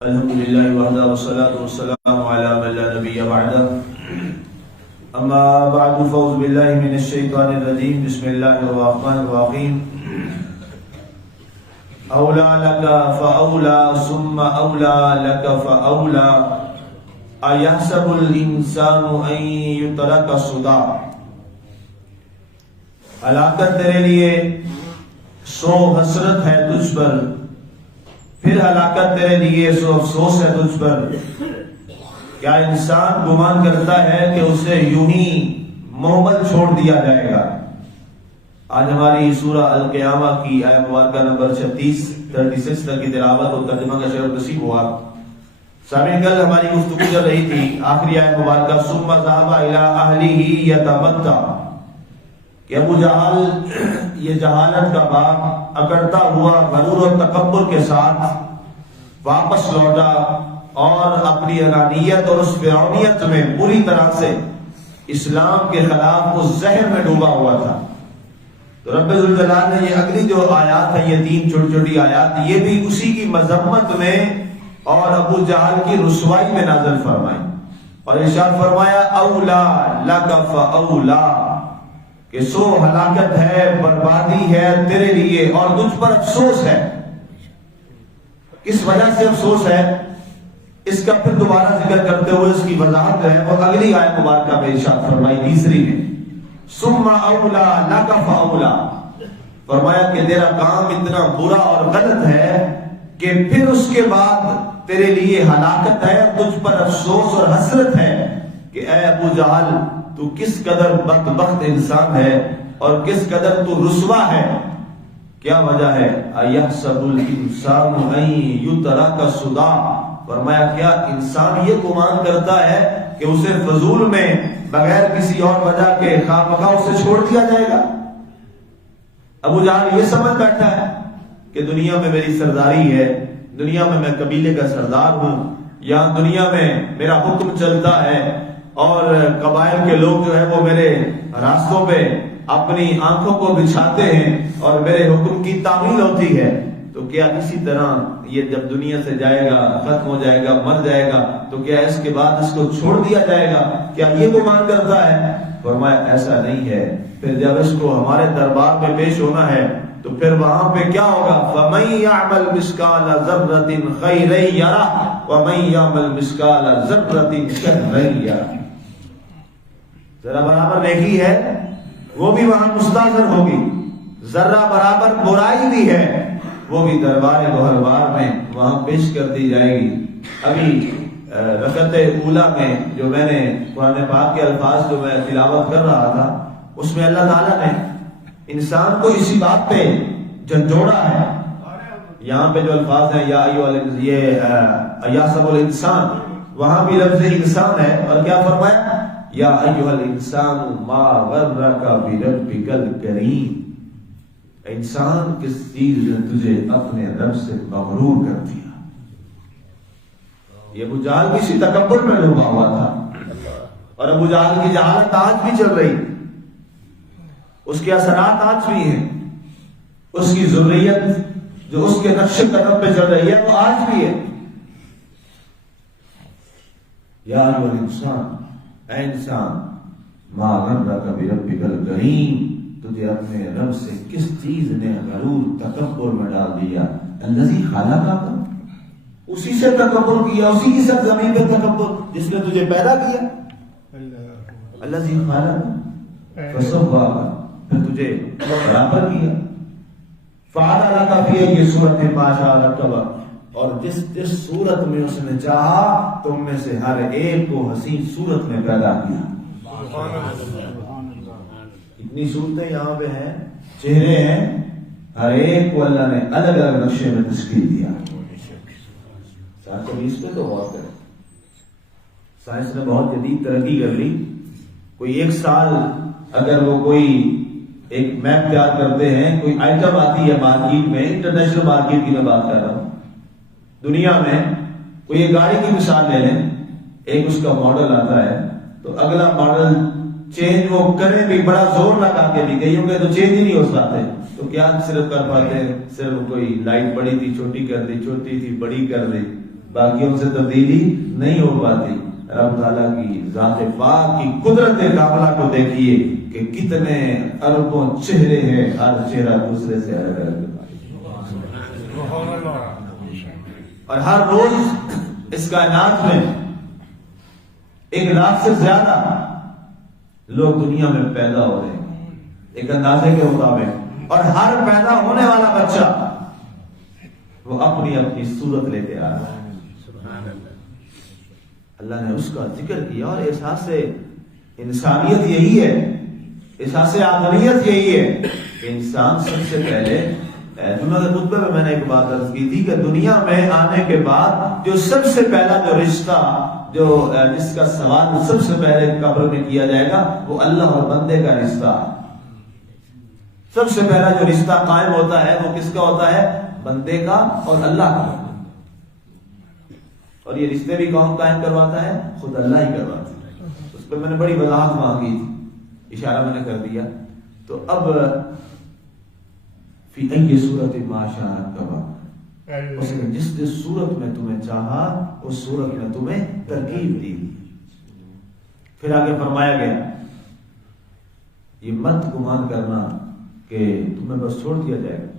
الحمد لله وحده والصلاة والسلام على من لا نبي بعده أما بعد فأعوذ بالله من الشيطان الرجيم بسم الله الرحمن الرحيم أولى لك فأولى ثم أولى لك فأولى أيحسب الإنسان أن يترك سدى ہلاکت تیرے لیے سو حسرت ہے تجھ پر، پھر ہلاکت تیرے لیے سو افسوس ہے تجھ پر۔ کیا انسان گمان کرتا ہے کہ اسے یوں ہی محمل چھوڑ دیا جائے گا؟ آج ہماری سورہ القیامہ کی آیت مبارکہ نمبر 36 تک کی تلاوت اور ترجمہ کا شرف نصیب ہوا۔ سامعین، کل ہماری گفتگو چل رہی تھی آخری آیت مبارکہ ثم ذهب الى اهله يتمتع، کہ ابو جہل یہ جہالت کا باغ اکڑتا ہوا غرور اور تکبر کے ساتھ واپس لوٹا اور اپنی انانیت اور اس فرعونیت میں پوری طرح سے اسلام کے خلاف اس زہر میں ڈوبا ہوا تھا۔ تو رب ذوالجلال نے یہ اگلی جو آیات ہے، یہ 3 چھوٹی چھوٹی آیات، یہ بھی اسی کی مذمت میں اور ابو جہل کی رسوائی میں نازل فرمائی، اور ارشاد فرمایا اولا لک فاولا، کہ سو ہلاکت ہے، بربادی ہے تیرے لیے اور تجھ پر افسوس ہے۔ کس وجہ سے افسوس ہے اس کا پھر دوبارہ ذکر کرتے ہوئے اس کی وضاحت ہے اور اگلی آیت مبارکہ میں ارشاد فرمائی تیسری میں ثم اولا لک فاولا، فرمایا کہ تیرا کام اتنا برا اور غلط ہے کہ پھر اس کے بعد تیرے لیے ہلاکت ہے اور تجھ پر افسوس اور حسرت ہے کہ اے ابو جہل تو کس قدر بدبخت انسان ہے اور کس قدر تو رسوا ہے۔ کیا وجہ ہے؟ ایحسب الانسان ان یترک سدی، فرمایا کیا انسان یہ گمان کرتا ہے کہ اسے فضول میں بغیر کسی اور وجہ کے خواہ مخواہ اسے چھوڑ دیا جائے گا؟ ابو جہل یہ سمجھ بیٹھا ہے کہ دنیا میں میری سرداری ہے، دنیا میں میں قبیلے کا سردار ہوں، یہاں دنیا میں میرا حکم چلتا ہے اور قبائل کے لوگ جو ہے وہ میرے راستوں پہ اپنی آنکھوں کو بچھاتے ہیں اور میرے حکم کی تعمیل ہوتی ہے۔ تو کیا اسی طرح یہ جب دنیا سے جائے گا، ختم ہو جائے گا، مر جائے گا، تو کیا اس کے بعد اس کو چھوڑ دیا جائے گا؟ کیا یہ گمان کرتا ہے؟ فرمایا ایسا نہیں ہے۔ پھر جب اس کو ہمارے دربار میں پیش ہونا ہے تو پھر وہاں پہ کیا ہوگا؟ فَمَن يَعْمَلْ مِثْقَالَ ذَرَّةٍ خَيْرًا يَرَهُ وَمَن يَعْمَلْ مِثْقَالَ ذَرَّةٍ شَرًّا يَرَهُ۔ ذرا برابر نیکی ہے وہ بھی وہاں مستحضر ہوگی، ذرہ برابر برائی بھی ہے وہ بھی دربار گوہربار میں وہاں پیش کر دی جائے گی۔ ابھی رکعت اولیٰ میں جو میں نے قرآن پاک کے الفاظ جو میں تلاوت کر رہا تھا، اس میں اللہ تعالیٰ نے انسان کو اسی بات پہ جھنجھوڑا ہے۔ یہاں پہ جو الفاظ ہیں یا ایحسب الانسان، وہاں بھی لفظ انسان ہے، اور کیا فرمایا؟ یا ایھا الانسان ما غرک بربک الکریم، انسان کس چیز نے تجھے اپنے رب سے مغرور کر دیا؟ یہ ابو جہل بھی اسی تکبر میں ڈوبا ہوا تھا، اور ابو جہل کی جہالت آج بھی چل رہی، اس کے اثرات آج بھی ہیں، اس کی ذریت جو اس کے نقش قدم پہ چل رہی ہے وہ آج بھی ہے۔ یا ایھا الانسان، اے انسان، ما غرک بربک الکریم، تجھے اپنے رب سے کس چیز نے غرور تکبر میں ڈال دیا؟ الذی خلقک، اسی سے تکبر کیا، اسی کی سرزمین پہ تکبر جس نے تجھے پیدا کیا۔ الذی خلقک فسواک، پھر تجھے برابر کیا۔ فعل لک فی ای صورت ما شاء رکبک، اور جس صورت میں اس نے چاہا تم میں سے ہر ایک کو حسین صورت میں پیدا کیا۔ اتنی صورتیں یہاں پہ ہیں، چہرے ہیں، ہر ایک کو اللہ نے الگ الگ نقشے میں تشکیل دیا۔ اس پہ تو غور کریں، سائنس نے بہت جدید ترقی کر لی۔ کوئی 1 سال اگر وہ کوئی ایک میپ تیار کرتے ہیں، کوئی آئٹم آتی ہے مارکیٹ میں، انٹرنیشنل مارکیٹ کی میں بات کر رہا ہوں، دنیا میں کوئی ایک گاڑی کی مثال لے لیں، ایک اس کا ماڈل آتا ہے تو اگلا ماڈل چینج وہ کریں بھی، بڑا زور لگا کے بھی کہیں گے تو چینج ہی نہیں ہو سکتے، تو کیا صرف کر پاتے ہیں؟ صرف کوئی لائٹ بڑی تھی چھوٹی کر دی، چھوٹی تھی بڑی کر دی، باقیوں سے تبدیلی نہیں ہو پاتی. رب تعالیٰ کی ذات پاک کی قدرت کاملہ کو دیکھیے کہ کتنے اربوں چہرے ہیں، ہر چہرہ دوسرے سے الگ الگ، اور ہر روز اس کائنات میں 1 لاکھ سے زیادہ لوگ دنیا میں پیدا ہو رہے ہیں ایک اندازے کے مطابق، اور ہر پیدا ہونے والا بچہ وہ اپنی اپنی صورت لے کے آ رہا ہے. اللہ نے اس کا ذکر کیا، اور احساس انسانیت یہی ہے، احساس آدمیت یہی ہے کہ انسان سب سے پہلے، جمعہ کے خطبے میں نے ایک بات عرض کی تھی کہ دنیا میں آنے کے بعد جو سب سے پہلا جو رشتہ، جو جس کا سوال سب سے پہلے قبر میں کیا جائے گا، وہ اللہ اور بندے کا رشتہ. سب سے پہلا جو رشتہ قائم ہوتا ہے وہ کس کا ہوتا ہے؟ بندے کا اور اللہ کا. اور یہ رشتے بھی کون قائم کرواتا ہے؟ خود اللہ ہی کرواتا ہے. اس پہ میں نے بڑی وضاحت مانگی تھی، اشارہ میں نے کر دیا. تو اب فی ای صورت ما شاء رکبک، اس نے جس جس صورت میں تمہیں چاہا اس صورت میں تمہیں ترکیب دی. پھر آگے فرمایا گیا یہ مت گمان کرنا کہ تمہیں بس چھوڑ دیا جائے گا.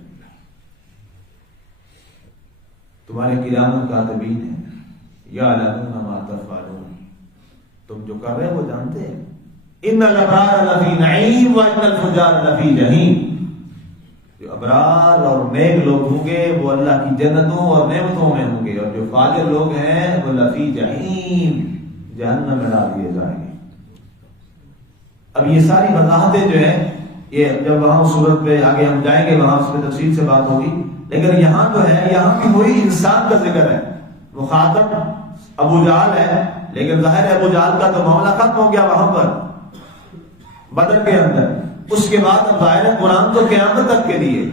تمہارے کرام کاتبین ہیں، یعلمون ما تفعلون، تم جو کر رہے ہیں وہ جانتے ہیں. ان الابرار لفی نعیم وان الفجار لفی جحیم. جو ابرار اور نیک لوگ ہوں گے وہ اللہ کی جنتوں اور نعمتوں میں ہوں گے، اور جو فاجر لوگ ہیں وہ لفی جحیم، جہنم میں ڈال دیے جائیں گے. اب یہ ساری وضاحتیں جو ہیں یہ جب وہاں صورت پہ آگے ہم جائیں گے وہاں اس پہ تفصیل سے بات ہوگی. لیکن یہاں جو ہے یہاں بھی وہی انسان کا ذکر ہے. مخاطب ابو جہل ہے، لیکن ظاہر ہے ابو جہل کا تو معاملہ ختم ہو گیا وہاں پر بدر کے اندر. اس کے بعد اب ظاہر ہے قرآن تو قیامت تک کے لیے.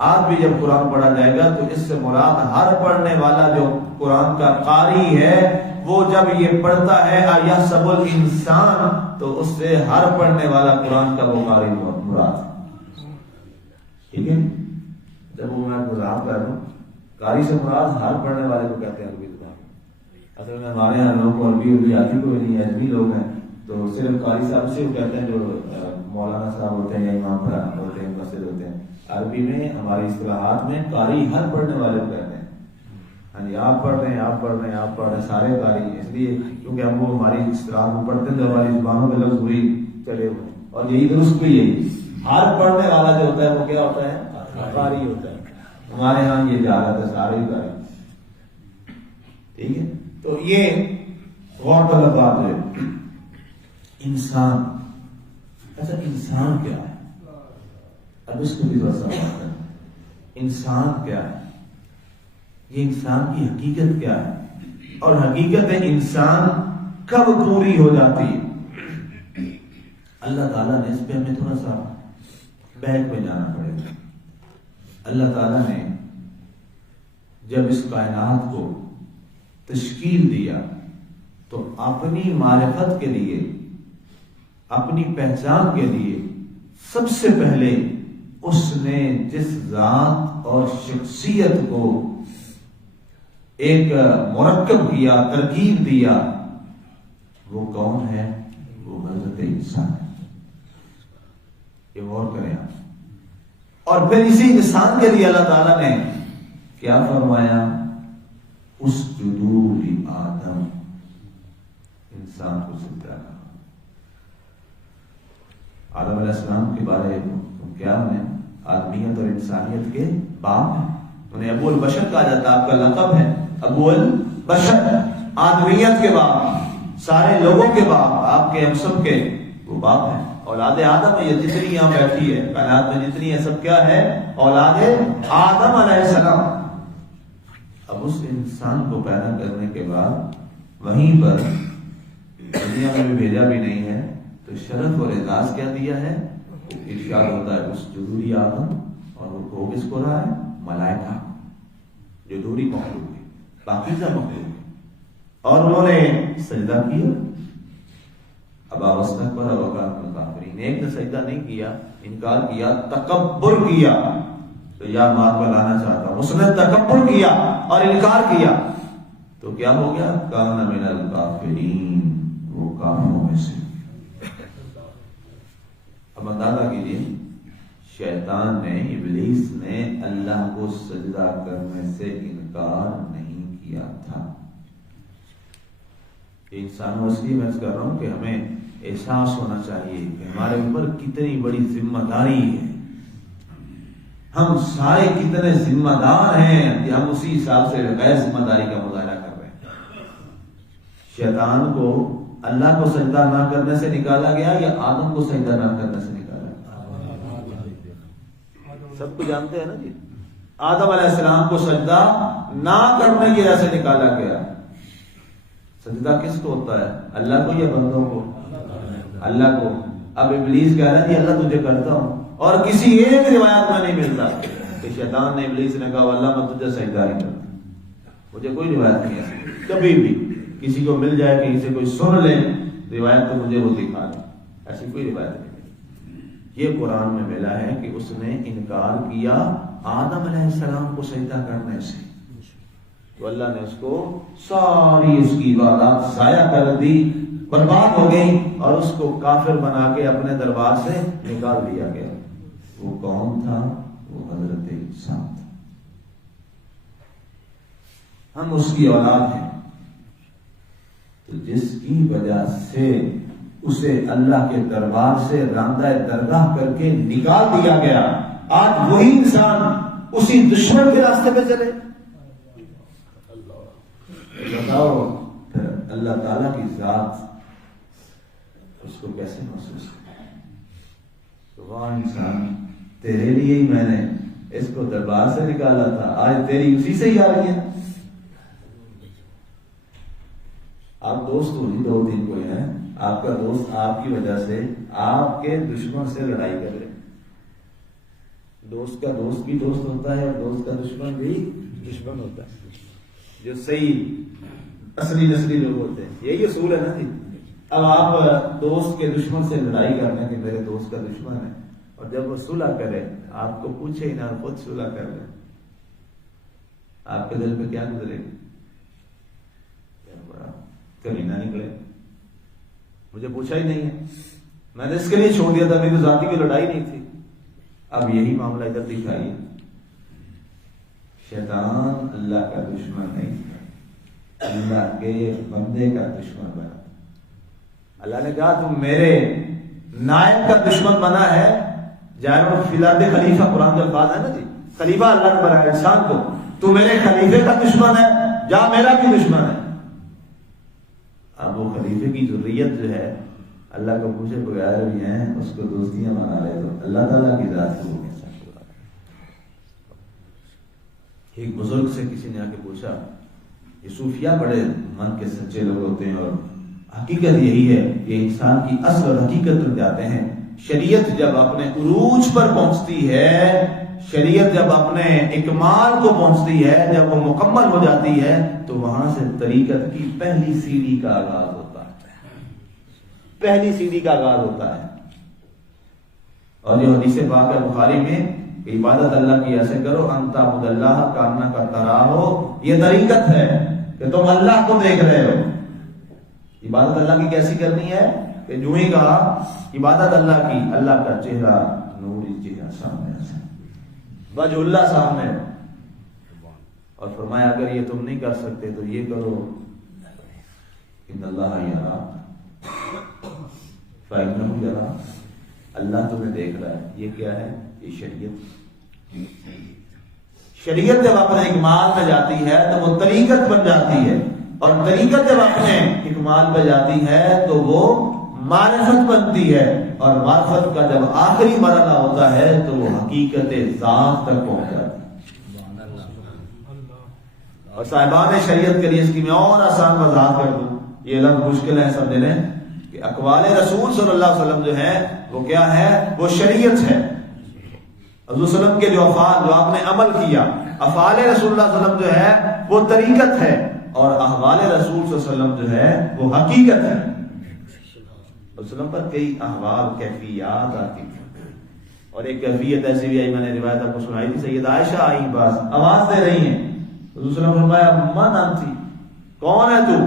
آج بھی جب قرآن پڑھا جائے گا تو اس سے مراد ہر پڑھنے والا جو قرآن کا قاری ہے وہ جب یہ پڑھتا ہے ایحسب الانسان، تو اس سے ہر پڑھنے والا قرآن کا وہ قاری مراد. ٹھیک ہے، جب وہ میں وضاحت کر رہا ہوں قاری سے مراد ہر پڑھنے والے کو کہتے ہیں عربی زبان. اصل میں ہمارے یہاں لوگوں کو عربی آتی کو بھی نہیں ہے، اجمی لوگ ہیں تو صرف قاری صاحب سے وہ کہتے ہیں جو مولانا صاحب ہوتے ہیں یا امام صاحب ہوتے ہیں، مسجد ہوتے ہیں. عربی میں ہماری اصطلاحات میں قاری ہر پڑھنے والے کو کہتے ہیں. ہاں جی، آپ پڑھ رہے ہیں، آپ پڑھ رہے ہیں، آپ پڑھ رہے ہیں، سارے قاری ہیں. اس لیے کیونکہ ہم وہ ہماری اصطلاح کو پڑھتے ہیں تو ہماری زبانوں میں لفظ وہی چلے ہوئے ہیں، اور یہی درست بھی یہی ہر پڑھنے والا جو ہوتا ہے وہ کیا ہوتا ہے؟ قاری ہوتا ہے. ہمارے ہاں یہ جہالت ہے، سارے ہی قاری. ٹھیک ہے، تو یہ غور طلب بات ہے. انسان، اچھا انسان کیا ہے؟ اب اس کو بھی بس بات ہے. انسان کیا ہے؟ یہ انسان کی حقیقت کیا ہے؟ اور حقیقت انسان کب پوری ہو جاتی ہے؟ اللہ تعالیٰ نے اس پہ ہمیں تھوڑا سا بیک پہ جانا پڑے گا. اللہ تعالیٰ نے جب اس کائنات کو تشکیل دیا تو اپنی معرفت کے لیے، اپنی پہچان کے لیے سب سے پہلے اس نے جس ذات اور شخصیت کو ایک مرکب کیا، ترکیب دیا، وہ کون ہے؟ وہ حضرت انسان ہے. یہ غور کریں آپ. اور پھر اسی انسان کے لیے اللہ تعالیٰ نے کیا فرمایا؟ اسجدوا لآدم، انسان کو سجدہ کرو. آدم علیہ السلام کے بارے میں کیا ہیں؟ آدمیت اور انسانیت کے باپ ہیں. انہیں ابو البشر کہا جاتا ہے، آپ کا لقب ہے ابو البشر، آدمیت کے باپ، سارے لوگوں کے باپ، آپ کے ہم سب کے وہ باپ ہیں. اولاد آدم ہے. یہ جتنی یہاں بیٹھی ہے کائنات میں جتنی ہے سب کیا ہے؟ اولاد آدم علیہ السلام. اب اس انسان کو پیدا کرنے کے بعد وہیں پر دنیا میں بھی بھیجا بھی نہیں ہے تو شرف اور اعزاز کیا دیا ہے؟ ارشاد ہوتا ہے اس جذوری آدم، اور وہ ہو کس کو رہا ہے؟ ملائکہ، جو دوری مخلوق ہے، پاکیزہ مخلوق ہے. اور انہوں نے سجدہ کیا. ابا واستکبر وکان من الکافرین. ایک نے سجدہ نہیں کیا، انکار کیا، تکبر کیا. تو یا مار کو لانا چاہتا ہوں، اس نے تکبر کیا اور انکار کیا. تو کیا ہو گیا؟ کان من الکافرین، وہ کافروں میں سے۔ اب اندازہ کیجیے، شیطان نے، ابلیس نے اللہ کو سجدہ کرنے سے انکار نہیں کیا تھا۔ یہ انسان وسیع میں کر رہا ہوں کہ ہمیں احساس ہونا چاہیے کہ ہمارے اوپر کتنی بڑی ذمہ داری ہے، ہم سارے کتنے ذمہ دار ہیں کہ ہم اسی حساب سے غیر ذمہ داری کا مظاہرہ کر رہے ہیں۔ شیطان کو اللہ کو سجدہ نہ کرنے سے نکالا گیا یا آدم کو سجدہ نہ کرنے سے نکالا گیا؟ سب کو جانتے ہیں نا جی، آدم علیہ السلام کو سجدہ نہ کرنے کی وجہ سے نکالا گیا۔ سجدہ کس کو ہوتا ہے؟ اللہ کو یا بندوں کو؟ اللہ کو۔ اب ابلیس کہہ رہا ہے جی اللہ تجھے کرتا ہوں، اور کسی ایک روایت میں نہیں ملتا کہ شیطان نے ابلیس نے کہا اللہ میں تجھے سجدہ نہیں کرتا۔ مجھے کوئی روایت نہیں ہے، کبھی بھی کسی کو مل جائے کہ اسے کوئی سن لے روایت تو مجھے وہ دکھا دے، ایسی کوئی روایت نہیں۔ یہ قرآن میں ملا ہے کہ اس نے انکار کیا آدم علیہ السلام کو سجدہ کرنے سے، تو اللہ نے اس کو ساری اس کی عبادات ضائع کر دی، برباد ہو گئی، اور اس کو کافر بنا کے اپنے دربار سے نکال دیا گیا۔ وہ کون تھا؟ وہ حضرت عیسیٰ تھا۔ ہم اس کی اولاد ہیں، تو جس کی وجہ سے اسے اللہ کے دربار سے راندہ درگاہ کر کے نکال دیا گیا، آج وہی انسان اسی دشمن کے راستے پہ چلے۔ بتاؤ پھر اللہ تعالیٰ کی ذات اس کو کیسے محسوس کرے؟ تو وہ انسان، تیرے لیے ہی میں نے اس کو دربار سے نکالا تھا، آج تیری اسی سے ہی آ رہی ہے۔ آپ دوست ہوئی 2 دن کوئی ہیں، آپ کا دوست آپ کی وجہ سے آپ کے دشمن سے لڑائی کر رہے۔ دوست کا دوست بھی دوست ہوتا ہے، اور دوست کا دشمن بھی دشمن ہوتا ہے۔ جو صحیح اصلی نسلی لوگ ہوتے ہیں، یہی اصول ہے نا جی۔ اب آپ دوست کے دشمن سے لڑائی کرنے کہ میرے دوست کا دشمن ہے، اور جب وہ صلح کرے آپ کو پوچھے ہی نہ، خود صلح کر لے، آپ کے دل پہ کیا گزرے گی؟ کمینہ نکلے، مجھے پوچھا ہی نہیں ہے، میں نے اس کے لیے چھوڑ دیا تھا، میری ذاتی کی لڑائی نہیں تھی۔ اب یہی معاملہ ادھر دکھائیے، شیطان اللہ کا دشمن نہیں، اللہ کے بندے کا دشمن بنا۔ اللہ نے کہا تم میرے نائب کا دشمن بنا ہے، جائر فی الارض خلیفہ، قرآن کے الفاظ ہے نا جی، خلیفہ اللہ نے بنایا انسان کو، تو میرے خلیفے کا دشمن ہے، جا میرا بھی دشمن ہے۔ اب وہ خلیفے کی ذریت جو ہے اللہ کو پوچھے بغیر بھی ہیں، اس کو دوستیاں بنا رہے، تو اللہ تعالیٰ کی ذات کو کیسا چھوڑا؟ ایک بزرگ سے کسی نے آ کے پوچھا، یہ صوفیہ بڑے من کے سچے لوگ ہوتے ہیں، اور حقیقت یہی ہے کہ انسان کی اصل اور حقیقت تک جاتے ہیں۔ شریعت جب اپنے عروج پر پہنچتی ہے، شریعت جب اپنے اکمال کو پہنچتی ہے، جب وہ مکمل ہو جاتی ہے، تو وہاں سے طریقت کی پہلی سیڑھی کا آغاز ہوتا ہے، پہلی سیڑھی کا آغاز ہوتا ہے۔ اور جو حدیث پاک ہے بخاری میں کہ عبادت اللہ کی ایسے کرو ان تعبد اللہ کانک تراہ، یہ طریقت ہے کہ تم اللہ کو دیکھ رہے ہو۔ عبادت اللہ کی کیسی کرنی ہے کہ جو ہی کہا عبادت اللہ کی، اللہ کا چہرہ نوری چہرہ سامنے، وجہ اللہ سامنے، اور فرمایا اگر یہ تم نہیں کر سکتے تو یہ کرو، ان اللہ یراک فإنہ یراک، اللہ تمہیں دیکھ رہا ہے۔ یہ کیا ہے؟ یہ شریعت۔ شریعت جب اپنے اکمال میں جاتی ہے تو وہ طریقت بن جاتی ہے، اور طریقت جب اپنے اکمال پہ جاتی ہے تو وہ معرفت بنتی ہے، اور معرفت کا جب آخری مرحلہ ہوتا ہے تو وہ حقیقت ذات تک پہنچ جاتی ہے۔ اور صاحبان شریعت کے لیے اس کی میں اور آسان وضاحت کر دوں، یہ لفظ مشکل ہے سمجھنے، کہ اقوال رسول صلی اللہ علیہ وسلم جو ہے وہ کیا ہے؟ وہ شریعت ہے۔ حضور صلی اللہ علیہ وسلم کے جو افعال، جو آپ نے عمل کیا، افعال رسول اللہ صلی اللہ علیہ وسلم جو ہے وہ طریقت ہے، اور احوال رسول صلی اللہ علیہ وسلم جو ہے وہ حقیقت ہے۔ وسلم پر کئی احوال، کیفیات آتی ہیں، اور ایک کیفیت ایسی بھی آئی، میں نے روایت آپ کو سنائی تھی، سید عائشہ آئی، بس آواز دے رہی ہیں، حضور صلی اللہ علیہ وسلم نے فرمایا من انتی، کون ہے تو؟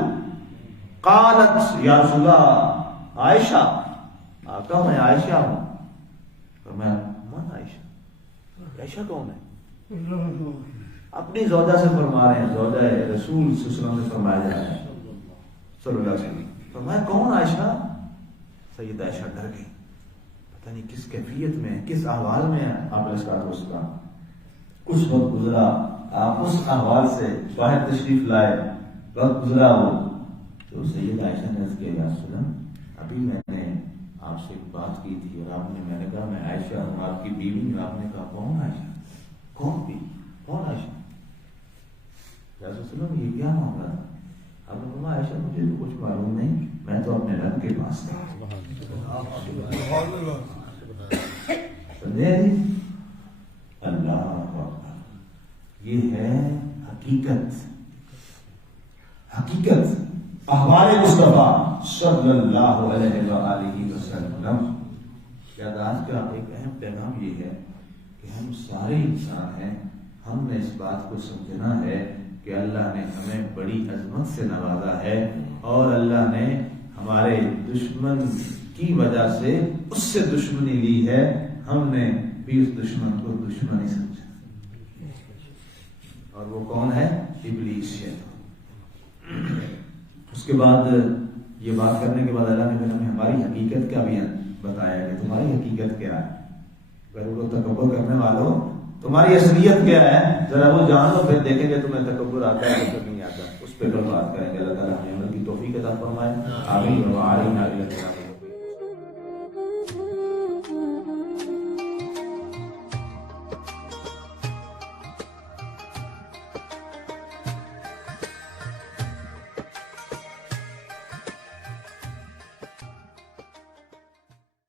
قالت یا رسول اللہ عائشہ، آقا میں عائشہ ہوں۔ فرمایا من عائشہ؟ عائشہ کون ہے؟ اپنی زوجہ سے فرما رہے ہیں، زوجہ رسول صلی اللہ علیہ وسلم سے فرمایا جا رہا ہے صلی اللہ علیہ وسلم۔ فرمایا کون عائشہ؟ سیدہ عائشہ ڈر گئی، پتہ نہیں کس کیفیت میں، کس احوال میں آپ علیہ السلام۔ کچھ وقت گزرا، آپ اس احوال سے باہر تشریف لائے، وقت گزرا ہو تو سیدہ عائشہ نے عرض کیا یا رسول اللہ ابھی میں نے آپ سے ایک بات کی تھی اور آپ نے، میں نے کہا میں عائشہ ہوں آپ کی بیوی ہوں۔ آپ نے کہا کون عائشہ؟ کون بیوی؟ کون عائشہ؟ یا رسول اللہ یہ کیا معاملہ تھا؟ آپ نے کہا عائشہ مجھے تو کچھ معلوم نہیں، میں تو اپنے رب کے پاس تھا۔ اللہ اکبر، یہ ہے حقیقت، حقیقت احوال مصطفیٰ صلی اللہ علیہ وآلہ وسلم۔ یاد آج کا ایک اہم پیغام یہ ہے کہ ہم سارے انسان ہیں، ہم نے اس بات کو سمجھنا ہے کہ اللہ نے ہمیں بڑی عظمت سے نوازا ہے اور اللہ نے ہمارے دشمن کی وجہ سے اس سے دشمنی لی ہے، ہم نے بھی اس دشمن کو دشمنی سمجھا، اور وہ کون ہے؟ ابلیس، شیطان۔ اس کے بعد یہ بات کرنے کے بعد اللہ نے پھر ہمیں ہماری حقیقت کا بھی بتایا کہ تمہاری حقیقت کیا ہے۔ اگر وہ تکبر کرنے والوں تمہاری اصلیت کیا ہے ذرا وہ جان لو، پھر دیکھیں گے تمہیں تکبر آتا ہے یا نہیں آتا، اس پہ بات کریں گے۔ اللہ تعالیٰ ہمیں عمل کی توفیق عطا فرمائے، آمین۔